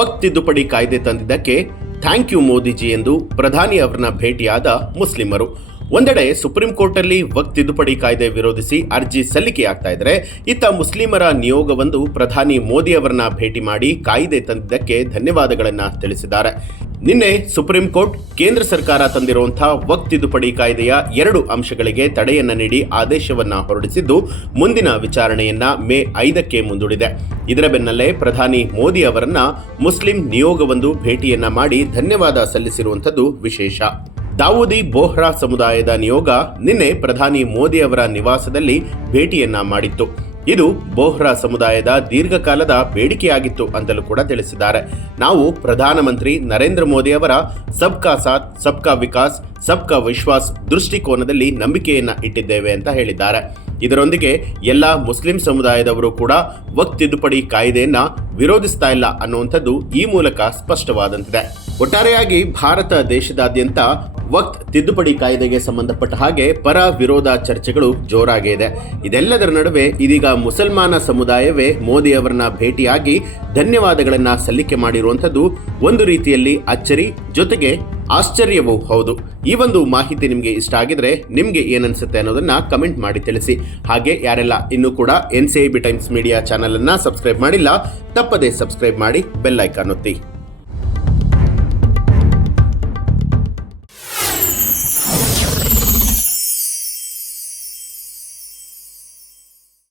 ವಕ್ ತಿದ್ದುಪಡಿ ಕಾಯ್ದೆ ತಂದಿದ್ದಕ್ಕೆ thank you Modiji ಎಂದು ಪ್ರಧಾನಿ ಅವರನ್ನ ಭೇಟಿಯಾದ ಮುಸ್ಲಿಮರು. ಒಂದೆಡೆ ಸುಪ್ರೀಂ ಕೋರ್ಟಲ್ಲಿ ವಕ್ ತಿದ್ದುಪಡಿ ಕಾಯ್ದೆ ವಿರೋಧಿಸಿ ಅರ್ಜಿ ಸಲ್ಲಿಕೆಯಾಗ್ತಾ ಇದ್ರೆ ಇತ್ತ ಮುಸ್ಲಿಮರ ನಿಯೋಗವೊಂದು ಪ್ರಧಾನಿ ಮೋದಿ ಅವರನ್ನ ಭೇಟಿ ಮಾಡಿ ಕಾಯ್ದೆ ತಂದಿದ್ದಕ್ಕೆ ಧನ್ಯವಾದಗಳನ್ನು ತಿಳಿಸಿದ್ದಾರೆ. ನಿನ್ನೆ ಸುಪ್ರೀಂ ಕೋರ್ಟ್ ಕೇಂದ್ರ ಸರ್ಕಾರ ತಂದಿರುವಂತಹ ವಕ್ ತಿದ್ದುಪಡಿ ಕಾಯ್ದೆಯ ಎರಡು ಅಂಶಗಳಿಗೆ ತಡೆಯನ್ನ ನೀಡಿ ಆದೇಶವನ್ನ ಹೊರಡಿಸಿದ್ದು ಮುಂದಿನ ವಿಚಾರಣೆಯನ್ನ ಮೇ ಐದಕ್ಕೆ ಮುಂದೂಡಿದೆ. ಇದರ ಬೆನ್ನಲ್ಲೇ ಪ್ರಧಾನಿ ಮೋದಿ ಅವರನ್ನ ಮುಸ್ಲಿಂ ನಿಯೋಗವೊಂದು ಭೇಟಿಯನ್ನ ಮಾಡಿ ಧನ್ಯವಾದ ಸಲ್ಲಿಸಿರುವಂಥದ್ದು ವಿಶೇಷ. ದಾವೂದಿ ಬೋಹ್ರಾ ಸಮುದಾಯದ ನಿಯೋಗ ನಿನ್ನೆ ಪ್ರಧಾನಿ ಮೋದಿ ಅವರ ನಿವಾಸದಲ್ಲಿ ಭೇಟಿಯನ್ನ ಮಾಡಿತ್ತು. ಇದು ಬೋಹ್ರಾ ಸಮುದಾಯದ ದೀರ್ಘಕಾಲದ ಬೇಡಿಕೆಯಾಗಿತ್ತು ಅಂತಲೂ ಕೂಡ ತಿಳಿಸಿದ್ದಾರೆ. ನಾವು ಪ್ರಧಾನಮಂತ್ರಿ ನರೇಂದ್ರ ಮೋದಿ ಅವರ ಸಬ್ಕಾ ಸಾಥ್, ಸಬ್ಕಾ ವಿಕಾಸ್, ಸಬ್ಕಾ ವಿಶ್ವಾಸ್ ದೃಷ್ಟಿಕೋನದಲ್ಲಿ ನಂಬಿಕೆಯನ್ನ ಇಟ್ಟಿದ್ದೇವೆ ಅಂತ ಹೇಳಿದ್ದಾರೆ. ಇದರೊಂದಿಗೆ ಎಲ್ಲ ಮುಸ್ಲಿಂ ಸಮುದಾಯದವರು ಕೂಡ ವಕ್ ತಿದ್ದುಪಡಿ ಕಾಯ್ದೆಯನ್ನ ವಿರೋಧಿಸ್ತಾ ಇಲ್ಲ ಅನ್ನುವಂಥದ್ದು ಈ ಮೂಲಕ ಸ್ಪಷ್ಟವಾದಂತಿದೆ. ಒಟ್ಟಾರೆಯಾಗಿ ಭಾರತ ದೇಶದಾದ್ಯಂತ ವಕ್ತ್ ತಿದ್ದುಪಡಿ ಕಾಯ್ದೆಗೆ ಸಂಬಂಧಪಟ್ಟ ಹಾಗೆ ಪರ ವಿರೋಧ ಚರ್ಚೆಗಳು ಜೋರಾಗೇ ಇದೆ. ಇದೆಲ್ಲದರ ನಡುವೆ ಇದೀಗ ಮುಸಲ್ಮಾನ ಸಮುದಾಯವೇ ಮೋದಿ ಅವರನ್ನ ಭೇಟಿಯಾಗಿ ಧನ್ಯವಾದಗಳನ್ನ ಸಲ್ಲಿಕೆ ಮಾಡಿರುವಂಥದ್ದು ಒಂದು ರೀತಿಯಲ್ಲಿ ಅಚ್ಚರಿ, ಜೊತೆಗೆ ಆಶ್ಚರ್ಯವೂ ಹೌದು. ಈ ಒಂದು ಮಾಹಿತಿ ನಿಮಗೆ ಇಷ್ಟ ಆಗಿದ್ರೆ ನಿಮಗೆ ಏನನ್ಸುತ್ತೆ ಅನ್ನೋದನ್ನ ಕಮೆಂಟ್ ಮಾಡಿ ತಿಳಿಸಿ. ಹಾಗೆ ಯಾರೆಲ್ಲ ಇನ್ನೂ ಕೂಡ N C I B Times media channel ಅನ್ನ ಸಬ್ಸ್ಕ್ರೈಬ್ ಮಾಡಿಲ್ಲ, ತಪ್ಪದೇ ಸಬ್ಸ್ಕ್ರೈಬ್ ಮಾಡಿ ಬೆಲ್ ಐಕಾನ್ ಒತ್ತಿ.